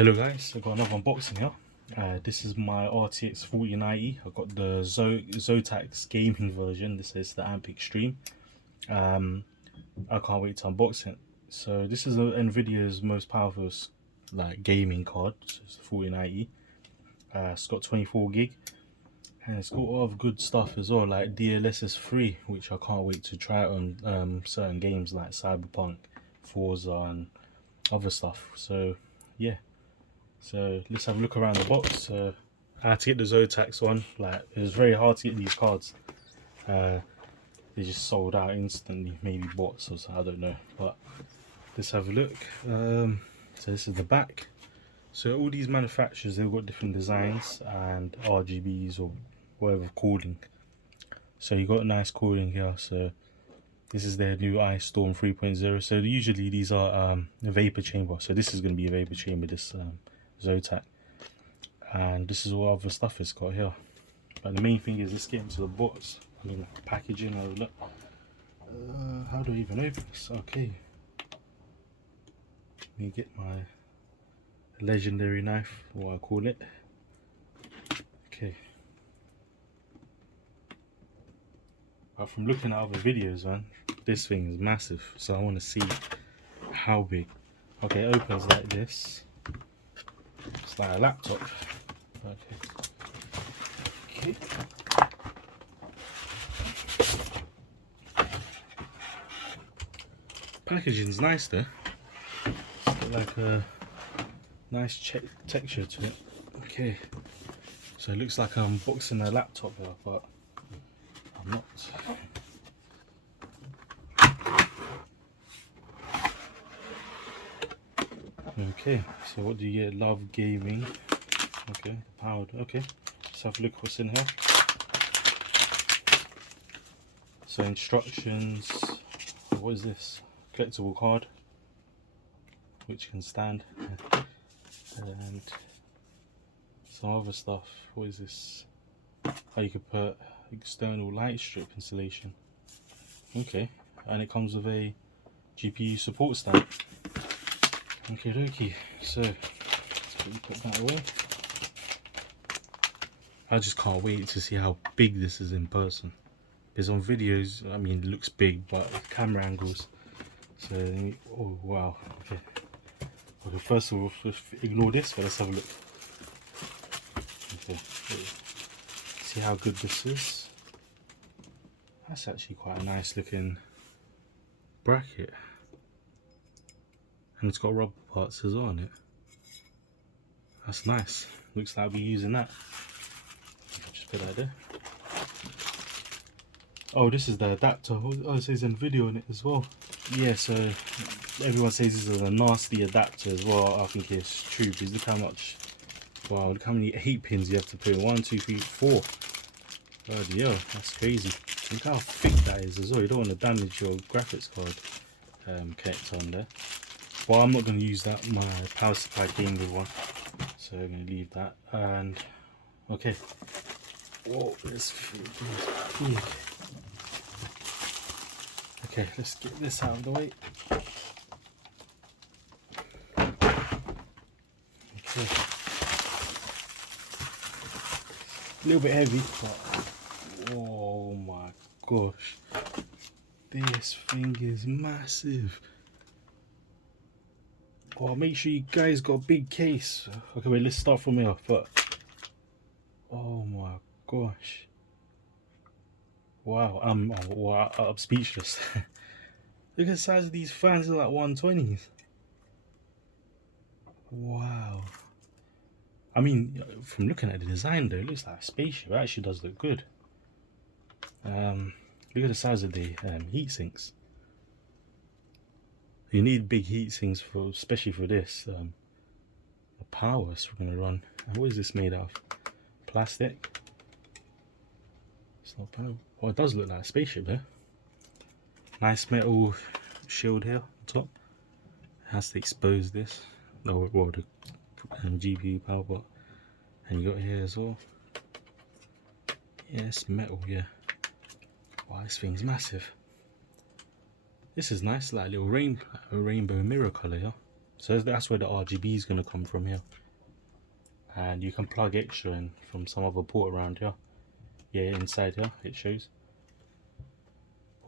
Hello guys, I got another unboxing here. This is my RTX 4090. I got the Zotac gaming version. This is the Amp Extreme. I can't wait to unbox it. So this is Nvidia's most powerful gaming card. So it's the 4090. It's got 24 gig, and it's got a lot of good stuff as well, like DLSS 3, which I can't wait to try on certain games like Cyberpunk, Forza, and other stuff. So yeah. So let's have a look around the box. I had to get the Zotac one. Like, it was very hard to get these cards. They just sold out instantly. Maybe bots or so, I don't know. But let's have a look. So this is the back. So all these manufacturers, they've got different designs and RGBs or whatever cooling. So you got a nice cooling here. So this is their new Ice Storm 3.0. So usually these are a vapor chamber. So this is going to be a vapor chamber. This Zotac, and this is all other stuff it's got here. But the main thing is let's get into the box. I mean, like packaging. Look. How do I even open this? Okay, let me get my legendary knife, what I call it. Okay. But from looking at other videos, man, this thing is massive. So I want to see how big. Okay, it opens like this. It's like a laptop. Okay. Packaging's nice though. It's got like a nice texture to it. Okay. So it looks like I'm unboxing a laptop here, but I'm not. Okay, so what do you get? Love gaming. Okay, powered. Okay, let's have a look what's in here. So instructions. What is this? Collectible card, which can stand, and some other stuff. What is this? How you could put external light strip installation. Okay, and it comes with a GPU support stand. Okay, dokie. So let's put that away. I just can't wait to see how big this is in person. Because on videos, I mean, it looks big, but camera angles. So, oh wow. Okay. Okay. First of all, just ignore this, but let's have a look. Okay. See how good this is. That's actually quite a nice looking bracket. And it's got rubber parts as well on it. That's nice. Looks like I'll be using that. Just put that there. Oh, this is the adapter. Oh, it says Nvidia on it as well. Yeah, so everyone says this is a nasty adapter as well. I think it's true because look how much. Wow, look how many 8 pins you have to put in. 1, 2, 3, 4. Bloody hell, that's crazy. Look how thick that is as well. You don't want to damage your graphics card connector on there. Well, I'm not going to use that, my power supply came with one, so I'm going to leave that. And okay, whoa, this is big. Okay, let's get this out of the way. Okay, a little bit heavy, but oh my gosh, this thing is massive. Oh, make sure you guys got a big case. Okay, wait, let's start from here. But oh my gosh, wow, I'm speechless. Look at the size of these fans. Are like 120s. Wow. I mean, from looking at the design though, it looks like a spaceship. It actually does look good. Look at the size of the heat sinks. You need big heat sinks for, especially for this. The power is going to run. And what is this made of? Plastic. It's not power. Oh, it does look like a spaceship there. Nice metal shield here on top. It has to expose this. No, well, the GPU power bot. And you got here as well. Yeah, it's metal. Yeah. Wow, this thing's massive. This is nice, like a little rainbow mirror color here. So that's where the RGB is going to come from here. And you can plug extra in from some other port around here. Yeah, inside here it shows.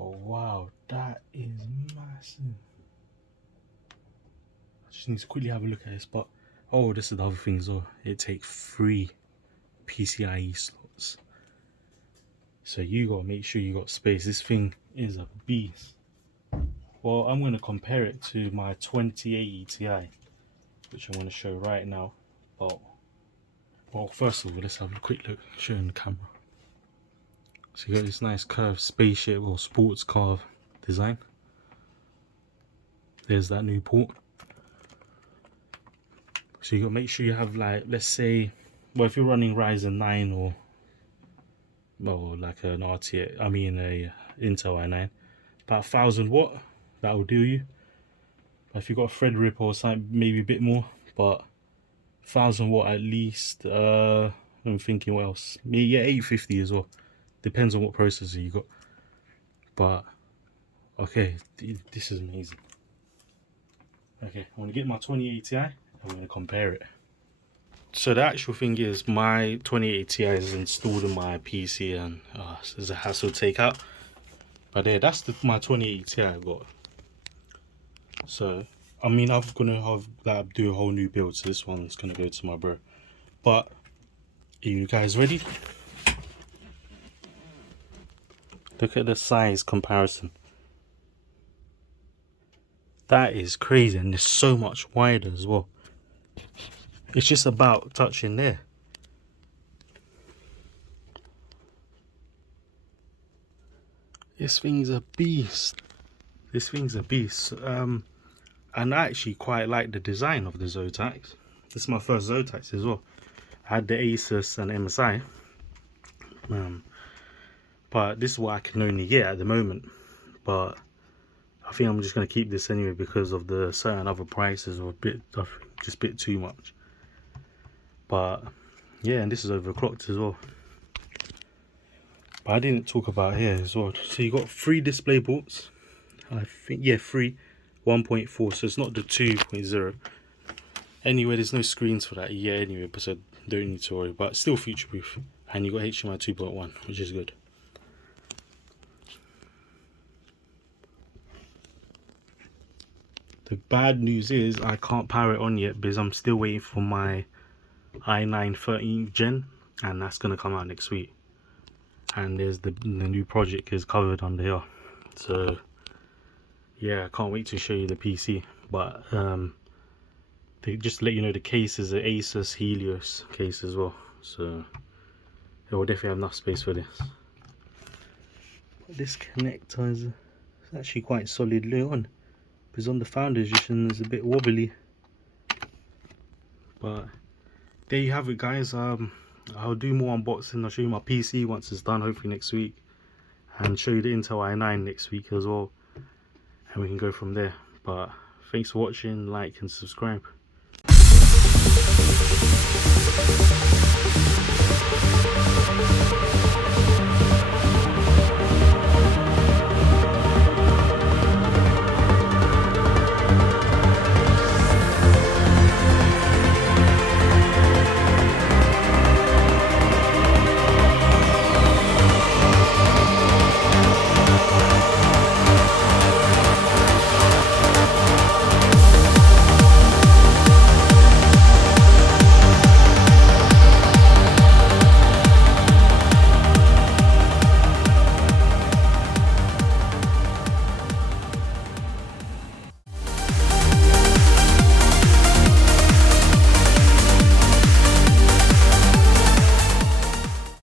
Oh wow, that is massive. I just need to quickly have a look at this, but oh, this is the other thing as well. It takes 3 PCIe slots. So you gotta make sure you got space. This thing is a beast. Well, I'm gonna compare it to my 2080 Ti, which I'm gonna show right now. But well, first of all, let's have a quick look, show in the camera. So you got this nice curved spaceship or sports car design. There's that new port. So you gotta make sure you have, like, let's say, well, if you're running Ryzen 9 or well, like an RTX, I mean a Intel i9, about 1000 watt, that will do you. But if you've got a Threadripper or something, maybe a bit more, but 1000 watt at least. I'm thinking what else, yeah, 850 as well, depends on what processor you got. But okay, this is amazing. Okay, I want to get my 2080 Ti and I'm going to compare it. So the actual thing is, my 2080 Ti is installed in my PC and it's a hassle to take out. But there, that's my 2080 Ti I got. So I mean, I'm gonna do a whole new build, so this one's gonna go to my bro. But are you guys ready? Look at the size comparison. That is crazy, and it's so much wider as well. It's just about touching there. This thing's a beast. This thing's a beast. And I actually quite like the design of the Zotacs. This is my first Zotacs as well. I had the Asus and MSI. But this is what I can only get at the moment. But I think I'm just going to keep this anyway because of the certain other prices are just a bit too much. But yeah, and this is overclocked as well. But I didn't talk about here as well. So you got 3 display ports. I think, yeah, 3, 1.4. So it's not the 2.0. Anyway, there's no screens for that yet anyway, so don't need to worry. But still future proof. And you got HDMI 2.1, which is good. The bad news is I can't power it on yet because I'm still waiting for my i9 13th gen, and that's gonna come out next week. And there's the new project is covered under here. So yeah, I can't wait to show you the PC. But they just to let you know, the case is an Asus Helios case as well, so it will definitely have enough space for this. But this connector is actually quite solidly on, because on the founders edition is a bit wobbly. But there you have it, guys. I'll do more unboxing. I'll show you my PC once it's done, hopefully next week, and show you the Intel i9 next week as well, and we can go from there. But thanks for watching, like and subscribe.